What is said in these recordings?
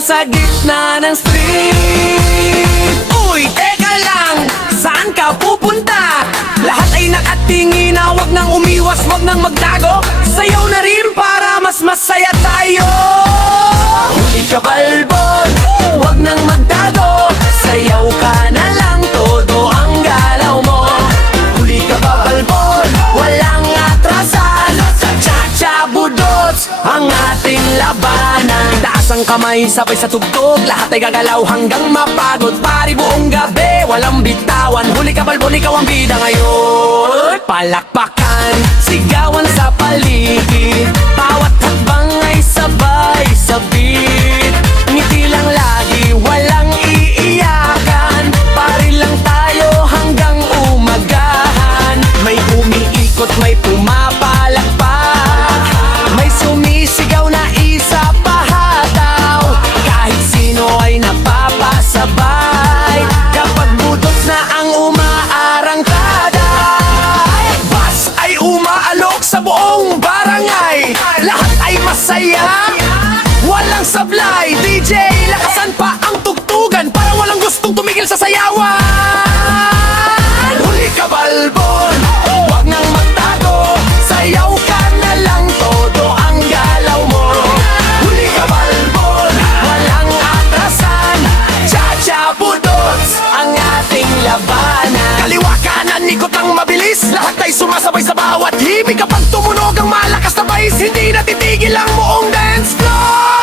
sa gitna ng street. Uy, teka lang, saan ka pupunta? Lahat ay nakatingin na wag nang umiwas, wag nang magtago. Sayaw na rin para mas masaya tayo. Huli ka balbon, wag nang magtago. Sayaw ka na lang, todo ang galaw mo. Huli ka ba balbon, walang atrasan. Cha-cha budots, ang ating labanan. Taas ang kamay, sabay sa tugtog, lahat ay gagalaw hanggang mapagod. Pari buong gabi, walang bitawan. Huli ka balbon, ikaw ang bida ngayon. Palakpakan, sigawan sa paligid. Bawat hakbang ay sabay sa beat. Ngiti lang lagi, walang iiyakan. Pari lang tayo hanggang umagahan. May umiikot, may pumapalakpak, may sumisigaw na isa pahataw. Kahit sino ay napapasabay kapag budots na ang umaarangkada. Bus ay umaalok sa buong barangay, lahat ay masaya, walang sablay. DJ, lakasan pa ang tugtugan para walang gustong tumigil sa sayawan. Huli ka balbon, wag nang magtago. Sayaw ka na lang, todo ang galaw mo. Huli ka balbon, walang atrasan. Cha-cha budots, ang ating labanan. Kaliwa kanan, ikot ang mabilis, lahat ay sumasabay sa bawat himig. Kapag tumunog ang malakas na bais, hindi natitigil ang buong dance floor.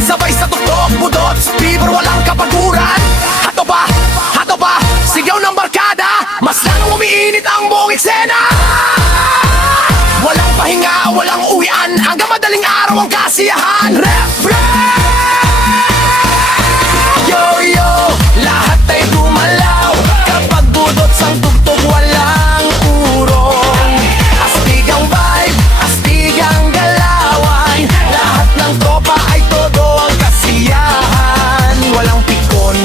Sabay sa tuktok, budots, fever, walang kapaguran. Hato ba? Sigaw ng barkada, mas lalong umiinit ang buong eksena. Walang pahinga, walang uwian, hanggang madaling araw ang kasiyahan. Refrain! Yo-yo, lahat ay gumalaw kapag budots ang tugtog, walang urong. Astig ang vibe, astig ang galawan. Lahat ng tropa ay todo ang kasiyahan. Walang pikon,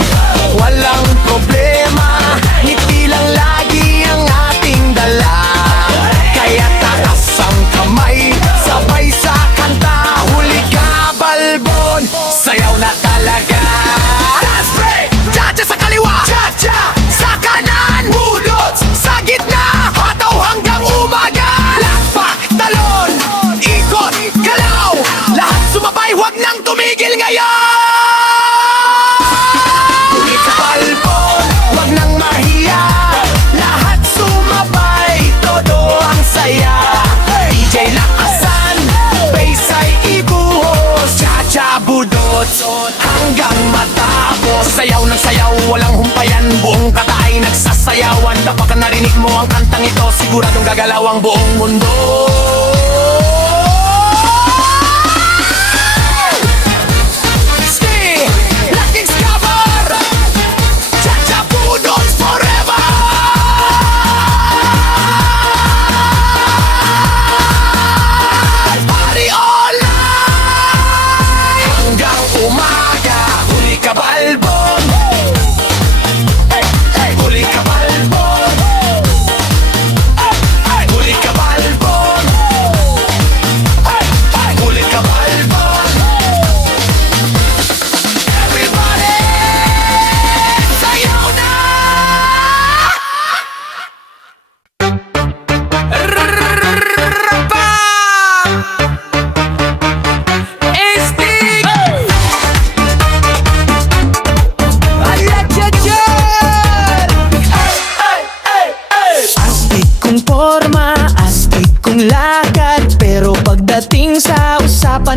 walang problema, ngiti lang lagi ang ating dala. Kaya taas ang kamay, sabay sa kanta. Huli ka balbon, sayaw na talaga. Dance break, cha-cha sa kaliwa, cha-cha sa kanan, budots sa gitna, hataw hanggang umaga. Lakpak, talon, ikot, galaw, lahat sumabay, wag nang tumigil ngayon. Huli ka balbon, wag nang mahiya, lahat sumabay, todo ang saya. DJ lakasan, bass ay ibuhos, cha-cha budots hanggang matapos. Sayaw ng sayaw, walang humpayan, buong kata ay nagsasayawan. Kapag narinig mo ang kantang ito, siguradong gagalaw ang buong mundo.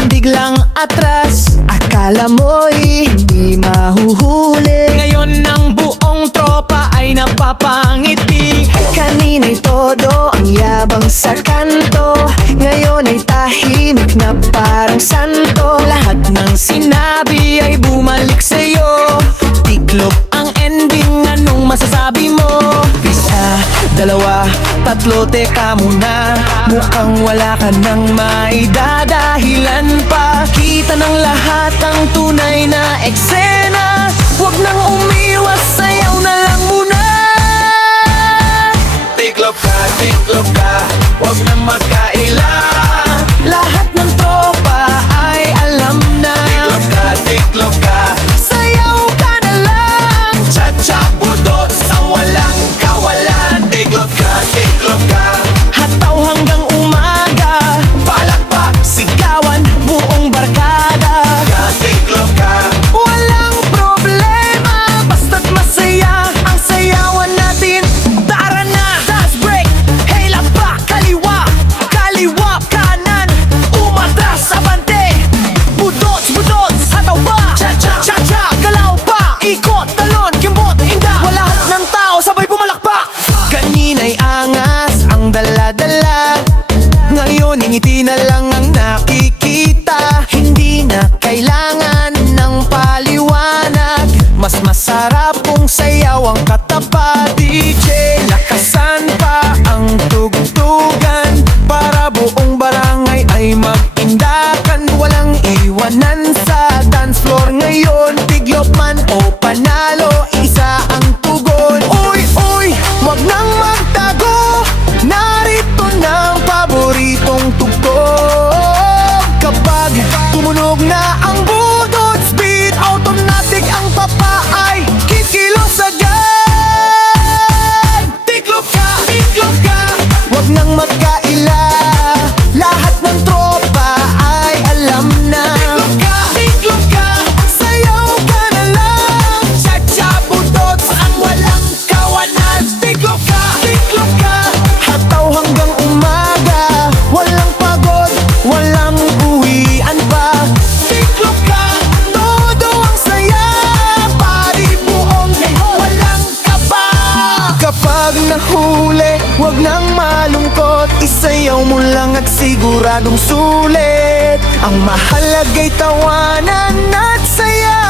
Biglang atras, akala mo'y hindi mahuhuli. Ngayon ang buong tropa ay napapangiti. Kanina'y todo ang yabang sa kanto, ngayon ay tahimik na parang santo. Lahat ng sinabi ay bumalik sa'yo. Tiklop ang ending, anong masasabi mo? Isa, dalawa, tatlo, teka muna. Mukhang wala ka nang maidadahilan pa. Kita ng lahat ang tunay na eksena. Huwag nang umiwas, sayaw na lang muna. Tiklop ka, Huwag nang magkaila. Lahat ng tropa ay alam na. Tiklop ka, Sayaw ka na lang. cha-cha budot sa walang kawalan. Tiklop ka, Hataw hanggang umaga. palakpak, Sigawan buong barkada. tiklop ka. Walang problema, basta't masaya ang sayawan natin. Tara na! Dance break! Hey lapa! Kaliwa! Kaliwa! Kanan! Umatras! Abante! Budots! Budots! Hataw pa! Cha-cha! Cha-cha! Galaw pa! Ikot! Talon! Kimbot! Inda! Lahat ng tao sabay pumalakpak! Kanina'y angas ang dala-dala. Ngayon ngiti na lang ang nakikita. Hindi na kailangan ng paliwanag. Mas masarap kung sayaw ang katapat. DJ, lakasan pa ang tugtugan para buong barangay ay mag-indakan. Walang iwanan sa dance floor ngayon. Tiglop man o panalo, isa ang tugon. Uy, uy, wag nang magtago. Narito ng paboritong tugtog. Kapag tumunog na ang budots beat, automatic ang papa ay kikilos agad. Tiklop ka, wag nang magkaila. Lahat ng tropa ay alam na. Tiklop ka, sayaw ka na lang. Cha-cha budots ang walang kawanan. Tiklop ka, hataw hanggang umaga. Walang pagod, walang uwian pa. Tiklop ka, todo ang saya. Pari buong walang kaba. Kapag nahuli, wag nang malungkot. Isayaw mo lang at siguradong sulit. Ang mahalaga'y tawanan at saya.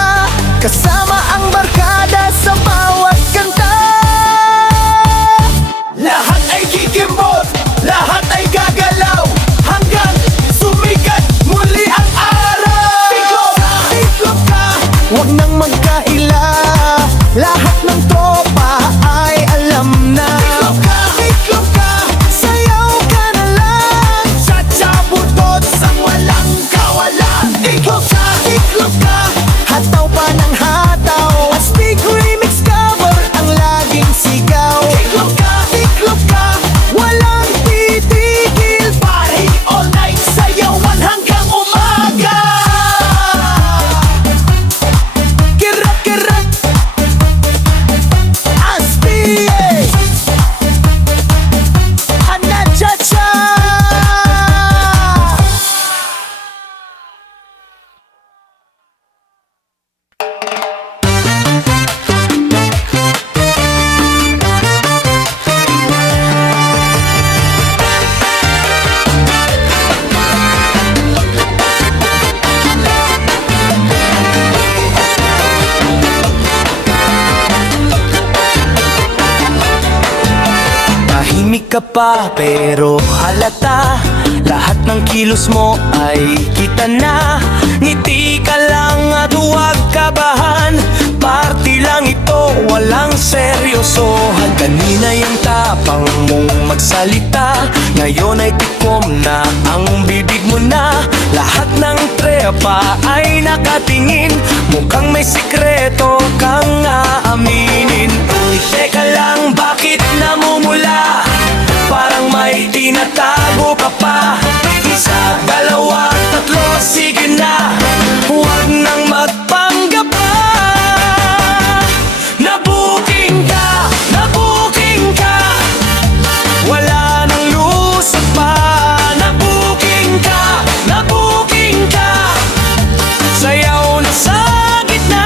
Kasama ang barkada sa bawat kanta. Lahat ay kikimbot, lahat ay gagalaw, hanggang sumikat muli ang araw. Tiklop ka, wag nang magkaila. Lahat ng tropa ay alam na. Tiklop ka, sayaw ka na lang. Cha-cha budots ang walang kawalan. Tiklop ka, hataw pa ng hataw. Astig remix cover ang laging sigaw. Tiklop ka, walang titigil. Party all night, sayawan hanggang umaga. Kirat, Astig Ana cha-cha. Tahimik ka pa pero halata. Lahat ng kilos mo ay kita na. Ngiti ka lang at huwag kabahan. Party lang ito, walang seryosohan. Kanina yung tapang mong magsalita, ngayon ay tikom na ang bibig mo na. Lahat ng trepa ay nakatingin, mukhang may sikreto kang aaminin. Uy, teka lang, bakit namumula? Parang may tinatago ka pa. Isa, dalawa, tatlo, sige na. Huwag nang magpanggap pa. Nabuking ka. Wala nang lusot pa. Nabuking ka. Sayaw na sa gitna.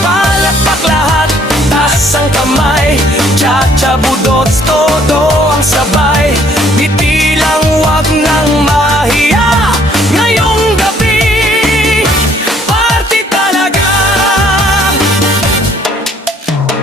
Palakpak lahat, taas ang kamay. Cha-cha budots, todo ang sabay. Ngiti lang, wag nang mahiya. Ngayong gabi, party talaga.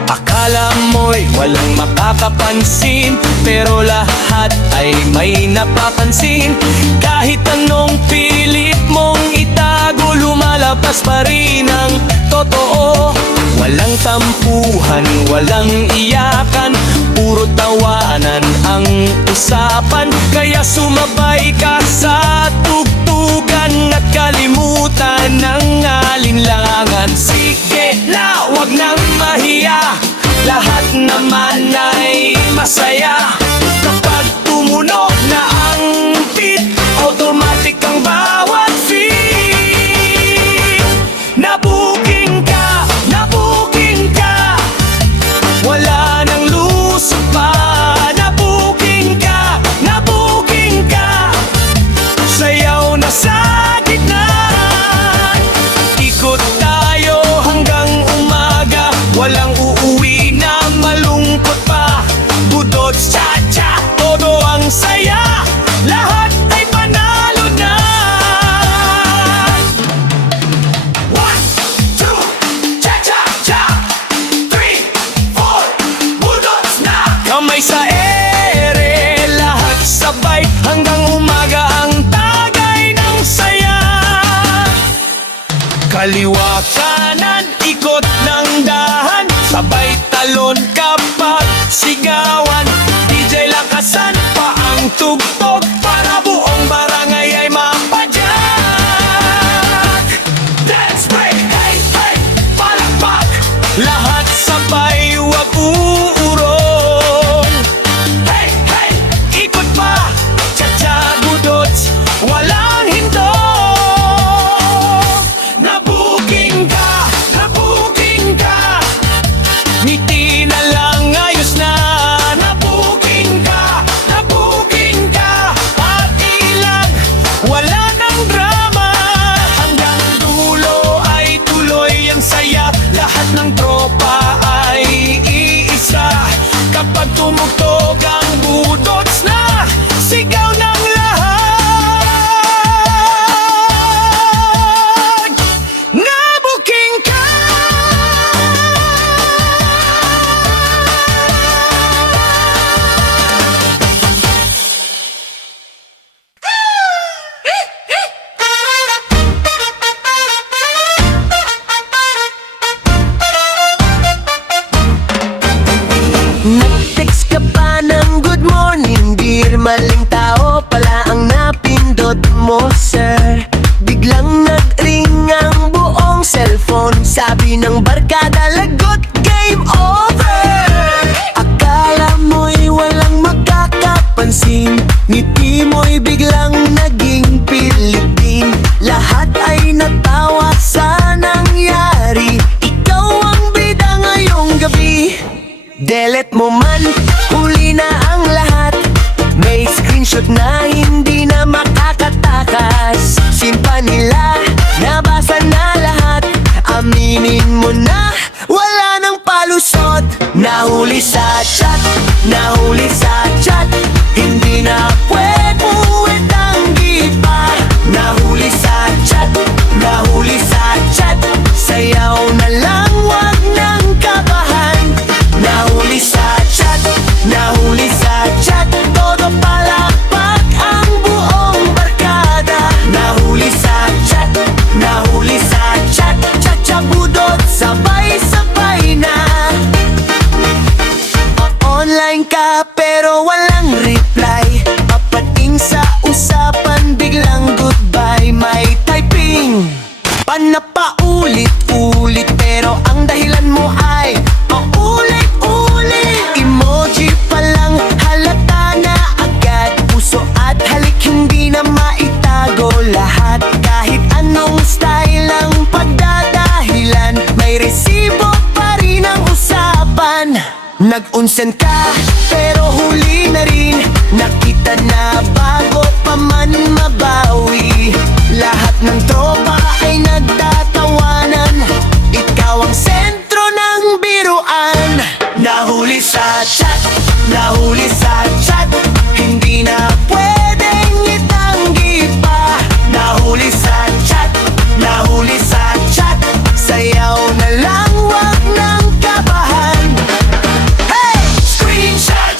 Akala mo'y walang makakapansin, pero lahat ay may napapansin. Kahit anong pilit mong itago, lumalabas pa rin ang totoo. Walang tampuhan, walang iyakan, puro tawanan naman ang usapan, kaya sumabay ka sa tugtugan at kalimutan ng alinlangan. Sige na, wag nang mahiya, lahat naman ay masaya. Kapag tumunog na ang beat, automatic ang bawat feet. Nabuking ka, nabuking ka, wala nang lusot pa. Nabuking ka, nabuking ka, sayaw na sa gitna. Ikot tayo hanggang umaga, walang uuwi na malungkot pa. Budot, cha-cha, todo ang saya, lahat ay panalo na. 1, 2, cha-cha-cha, 3, 4, budots na. Kamay sa ere, lahat sabay, hanggang umaga ang tagay ng saya. Kaliwa kanan, ikot ng dahan, sabay talon kapag sigawan. DJ lakasan pa ang tugtog, para buong barangay ay mapadyak. Dance break, hey, hey, palakpak, lahat sabay, wag uurong. Hey, hey, ikot pa, cha-cha, budots, walang hindo. Nabuking ka, nabuking ka, ngiti na lang ayos na. Nabuking ka, nabuking ka, pati lang, wala nang drama. Hanggang dulo ay tuloy ang saya, lahat ng tropa ay iisa. Kapag tumugtog ang budots na, sigaw ng lahat. Nabuking ka. Nag-text ka pa ng good morning dear, maling tao pala ang napindot mo sir. Biglang nag-ring ang buong cellphone, sabi ng barkada lagot, game over. Akala mo'y walang makakapansin, ngiti mo'y biglang naging Pilipin. Lahat ay natawa sa nangyari, ikaw ang bida ngayong gabi. Delete mo man, huli na ang lahat, may screenshot na hindi na makakatakas. Simpa nila, nabasa na lahat, aminin mo na, wala nang palusot. Nahuli sa chat, nahuli sa chat, hindi na pwede itanggi pa. Nahuli sa chat, nahuli sa chat, sayaw na lang, wag nang kabahan. Nahuli sa chat, nahuli sa chat, todo palakpak ang buong barkada. Nahuli sa chat, nahuli sa chat, cha-cha budot, sabay-sabay na. Online ka pero walang reply, papating sa usapan biglang goodbye. May typing pa na paulit-ulit, pero ang dahilan mo ay paulit-ulit. Emoji pa lang halata na agad, puso at halik hindi na maitago lahat. Kahit anong style ang pagdadahilan, may resibo pa rin ang usapan. Nag-unsend ka pero huli na rin, nakita na bago pa man mabawi. Lahat ng tropa ay nagtatawanan, ikaw ang sentro ng biruan. Nahuli sa chat, nahuli sa chat, hindi na pwedeng itanggi pa. Nahuli sa chat, nahuli sa chat, sayaw na lang, wag nang kabahan. Hey! Screenshot,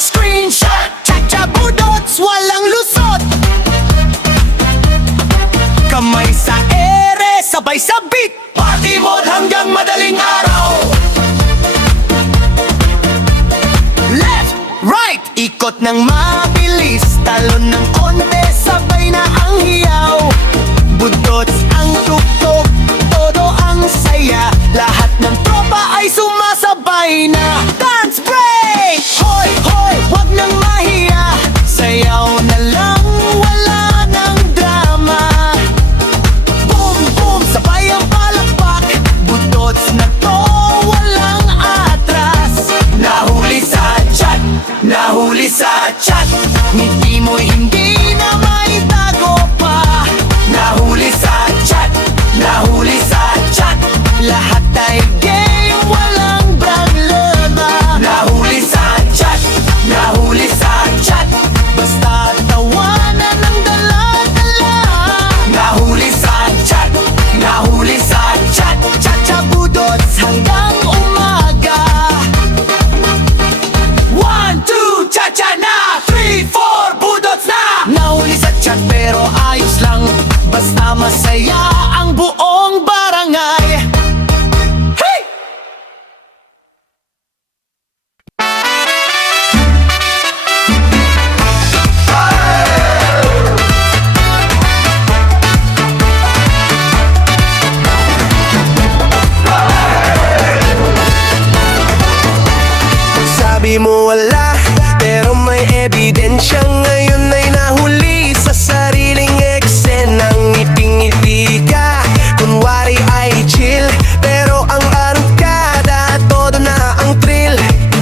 mo wala, pero may ebidensya ngayon ay nahuli sa sariling eksenang ngiting-ngiti ka. Kunwari ay chill, pero ang arangkada, todo na ang thrill.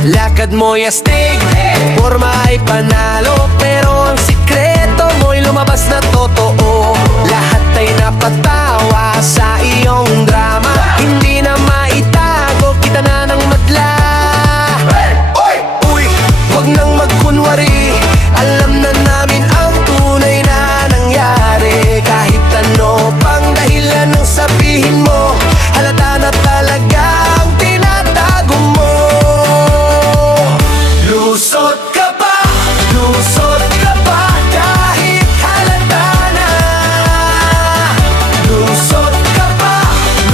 Lakad mo'y astig, forma ay panalo, pero ang sikreto mo'y lumabas na totoo. Lahat ay napatawa sa iyong drama, hindi na maitago, kita na ng madla. Uy, wag nang magkunwari, alam na namin ang tunay na nangyari. Kahit ano pang dahilan ng sabihin mo, halata na talaga ang tinatago mo. Lusot ka ba? Lusot ka ba? Kahit halata na. Lusot ka ba?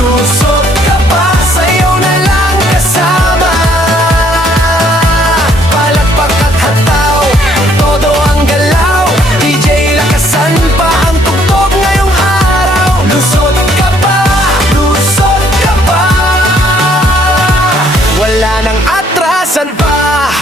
Lusot ka ba? Sayaw na lang kasama. Palakpak at hataw, todo ang galaw. DJ lakasan pa ang tugtog ngayong araw. Lusot ka ba? Lusot ka ba? Wala nang atrasan pa.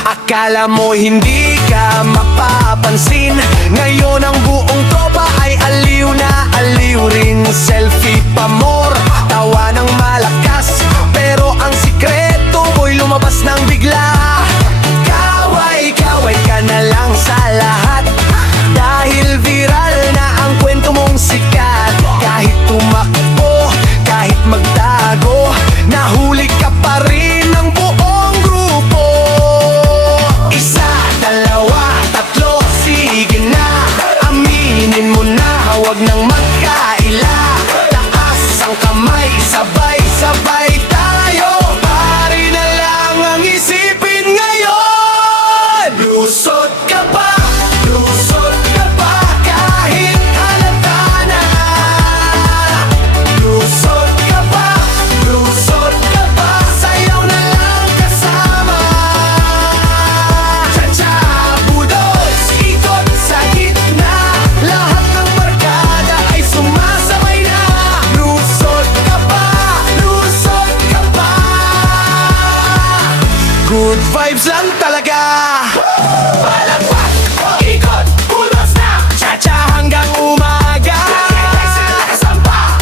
Akala mo hindi ka mapapansin, ngayon ang buong tropa ay aliw na aliw rin. Selfie pa more, tawa ng malakas, pero ang sikreto mo'y lumabas ng bigla. Kaway ka na lang sa lahat, dahil viral na ang kwento mong sikat. Kahit tumakbo, kahit magtago, nahuli ka pa rin ng buong grupo. Isa, dalawa, tatlo, sige na, aminin mo na, huwag nang magkaila. Taas ang kamay, sabay-sabay tayo, pari na lang ang isipin ngayon. Lusot ka ba? Lusot ka ba? Kahit halata na. Lusot ka ba? Lusot ka ba? Sayaw na lang kasama. Cha-cha, budos, ikot sa gitna, lahat ng barkada ay sumasabay na. Lusot ka ba? Lusot ka ba? Good vibes lang talaga. Palakpak, ikot, budos na, cha-cha hanggang umaga.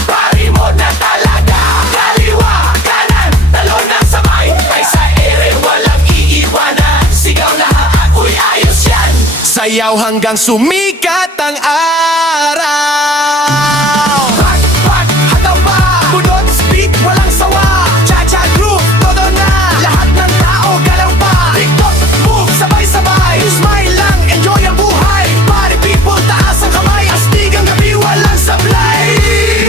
Pari mo na talaga. Kaliwa, kanan, talon ng sabay, ay sa ere walang iiwanan. Sigaw lahat, uy ayos yan. Sayaw hanggang sumikat ang araw. Pak, hataw pa, budot, speed, walang sawa. Cha-cha groove, todo na, lahat ng tao galaw pa. TikTok, move, sabay-sabay, smile lang, enjoy ang buhay. Party people, taas ang kamay, astig ang gabi, walang sablay.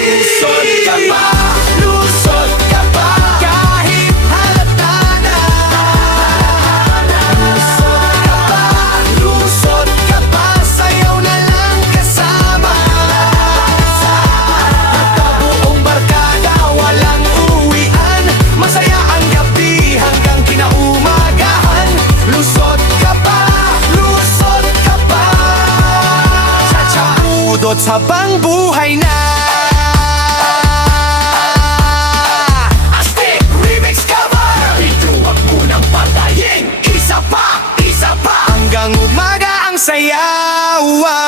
Lusot ka ba? Lusot ka ba? Kahit halata na. Lusot ka ba? Lusot ka ba? Sayaw na lang kasama. Nagkabuong barkada, walang uwian, masaya ang gabi hanggang kinaumagahan. Lusot ka ba? Lusot ka ba? Cha-cha, udot habang buhay na. Astig remix cover, ito wag mo nang patayin. Isa pa, hanggang umaga ang sayawan.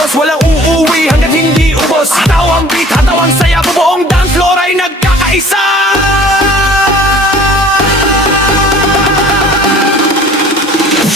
dos, walang uuwi hanggat hindi ubos. Hatawang beat, hatawang saya, bubuong dance floor ay nagkakaisa.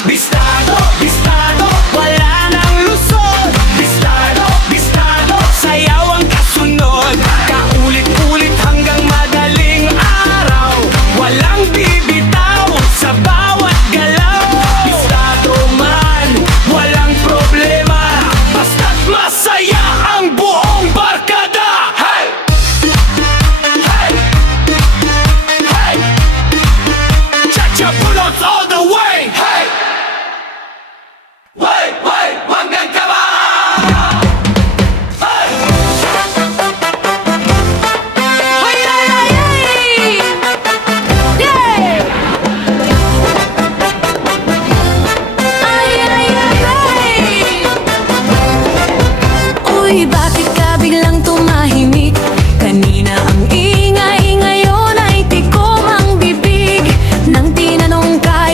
Bistado, bistado, wala nang lusot. Bistado, bistado, sayaw ang kasunod. Kaulit-ulit hanggang madaling araw, walang bibitaw sa bawat galaw. Bistado man, walang problema, basta't masaya ang buong barkada. Hey! Hey! Hey! Cha-cha bullets all the way! Hey! Way, way, hanggang kaba! Hey! Ay, ay, ay, ay! Yeah! Ay, ay, ay, ay! Uy, bakit ka biglang tumahimik? Kanina ang ingay, ngayon ay tikom ang bibig. Nang tinanong ka,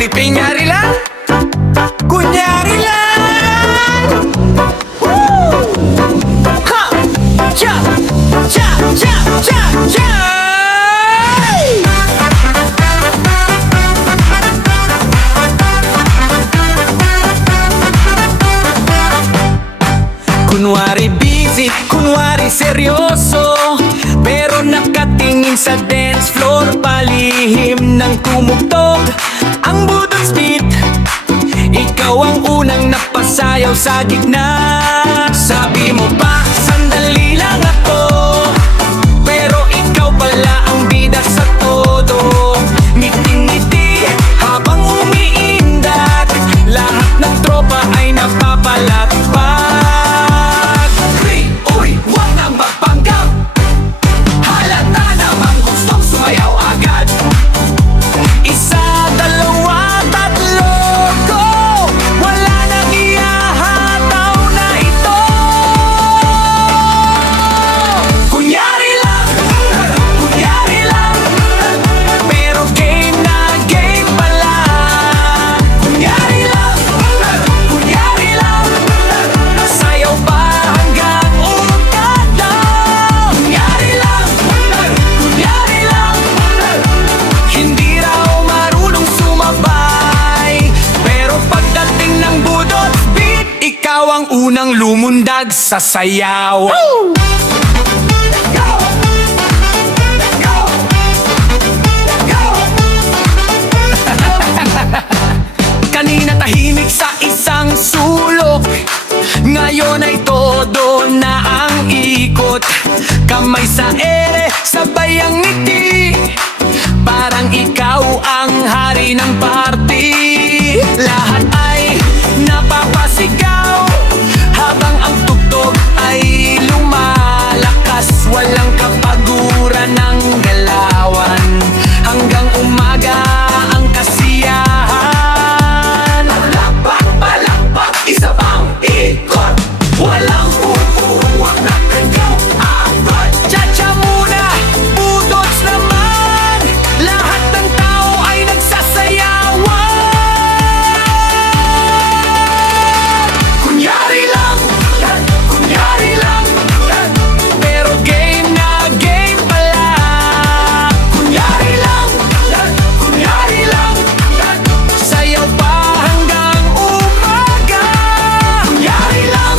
Di pinyari lang, kunyari lang. Woo! Ha! Cha! Cha! Cha! Cha! Cha! Kunwari busy, kunwari seryoso, pero nakatingin sa dance floor. Palihim ng tumugtog ang budot beat. Ikaw ang unang napasayaw sa gitna. Sabi mo pa, sandali lang ako, pero ikaw pala ang bida sa todo. Ngiting-ngiti habang umiindak, lahat ng tropa ay napapalakpak. Uy, huwag nang magpanggap, halata namang gustong sumayaw agad. Isa, dalawa, tatlo, go! Wala nang ihahataw na ito. Kunyari lang, pero game na game pala. Kunyari lang, sayaw pa hanggang umaga. Kunyari lang, hindi raw marunong sumabay, pero pagdating ng budot beat, ikaw ang unang lumundag sa sayaw. Kanina tahimik sa isang sulok, ngayon ay todo na ang ikot. Kamay sa ere, sabay ang ngiti, parang ikaw ang hari ng party. Lahat ay napapasigaw, habang ang tugtog ay lumalakas. Walang kapaguran ng galawan, hanggang umaga ang kasiyahan. Palakpak, isa pang ikot, walang uuwak na ikaw agad. Cha-cha muna, budots naman, lahat ng tao ay nagsasayawan. Kunyari lang, pero game na game pala. Kunyari lang, sayaw pa hanggang umaga. Kunyari lang,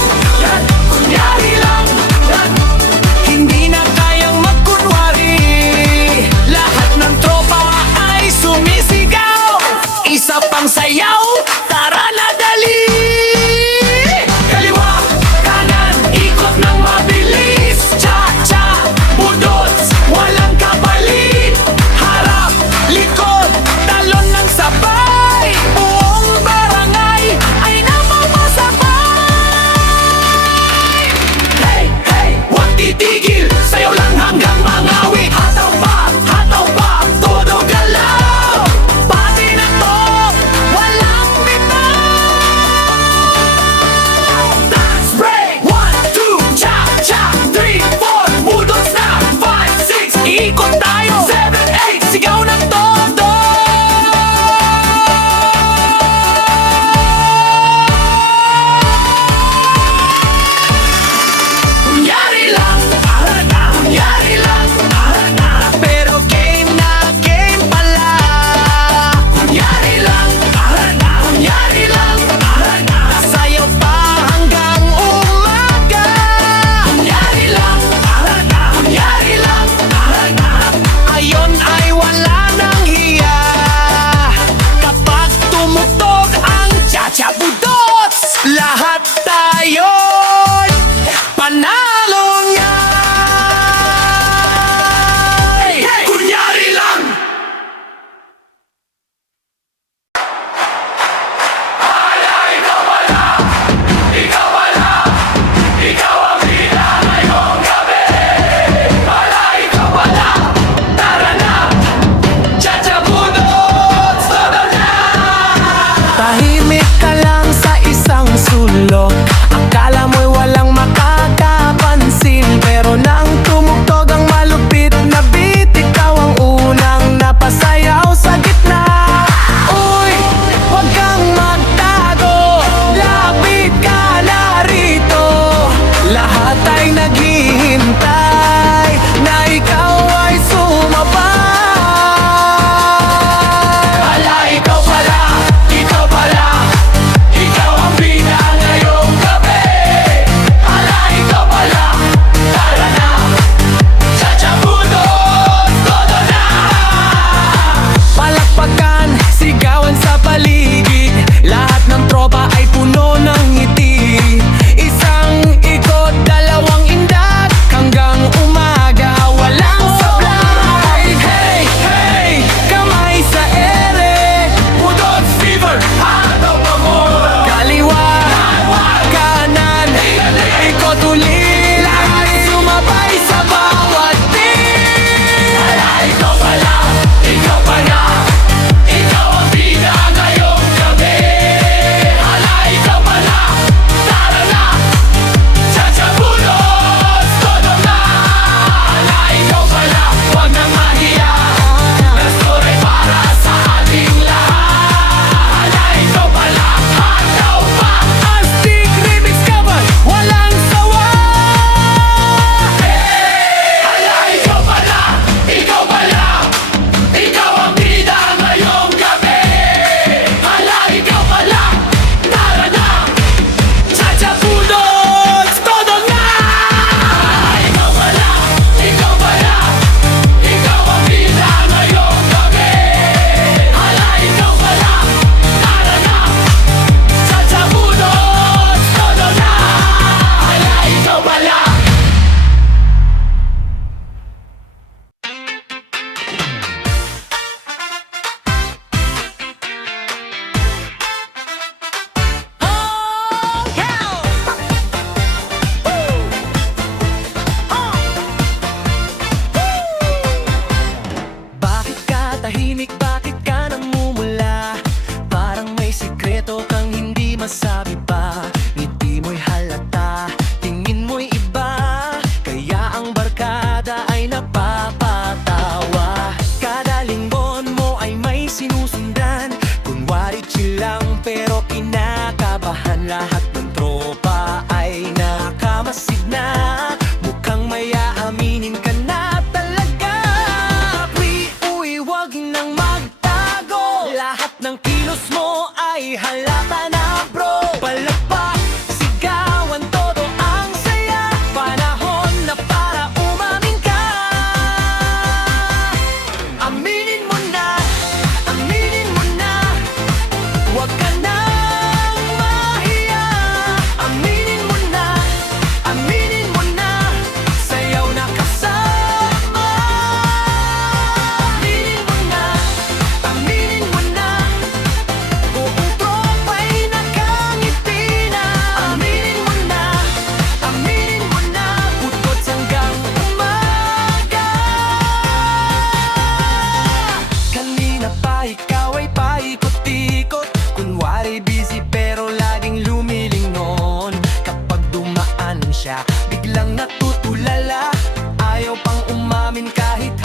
Lahat ay naghihintay na ikaw ay sumabay. Ala, ikaw pala, ikaw pala, ikaw ang bida ngayong gabi. Ala, ikaw pala, tara na, chachabudos, todo na. Palakpakan, sigawan sa paligid. Lahat ng tropa ay puno ng ngiti. Isang ikot, dalawang indak, hanggang umaga walang sablay. Hey, hey, kamay sa ere, Budos fever, hanaw pamora. kaliwa, kanan, ikot ulit. Lahat sumabay sa bawat beat. Ala, ikaw pala, ikaw pala, ikaw ang bida ngayong gabi. Ala, ikaw pala, tara na, chachabudos, todo na. Ala, ikaw pala, huwag nang mahiya, nastory para sa ating lahat. Ala, ikaw pala, hanaw pa. Astig remix cover, walang sawa. Ala, ikaw pala, ikaw pala, ikaw ang bida ngayong gabi. Ala, ikaw pala, tara na, chachabudos, todo na. Ikaw pala, ikaw pala, ikaw ang bida ngayong gabi. Ala, ikaw pala, tara na, chachabudos, todo na. Ala, ikaw pala. Bakit ka tahimik? Bakit ka namumula? Parang may sikreto kang hindi masabi pa. Ngiti mo'y halata, tingin mo'y iba. Kaya ang barkada ay napapatawa. Kada lingon mo ay may sinusundan. Kunwari chill lang pero kinakabahan. Lahat ng tropa ay nakamasid na. Mukhang may aaminin ka na talaga. Uy, wag nang magtago. Lahat ng kilos mo ay halata na bro. Palakpak, sigawan, todo ang saya. Panahon na para umamin ka. Aminin mo na, aminin mo na. Huwag ka nang mahiya. Aminin mo na, aminin mo na. Sayaw na kasama. Aminin mo na, aminin mo na. Buong tropa'y nakangiti na. Aminin mo na, aminin mo na. Putot hanggang umaga. Kanina pa ikaw ay paikot-ikot. Kunwari busy pero laging lumilingon. Kapag dumaan siya, biglang natutulala. Ayaw pang umamin kahit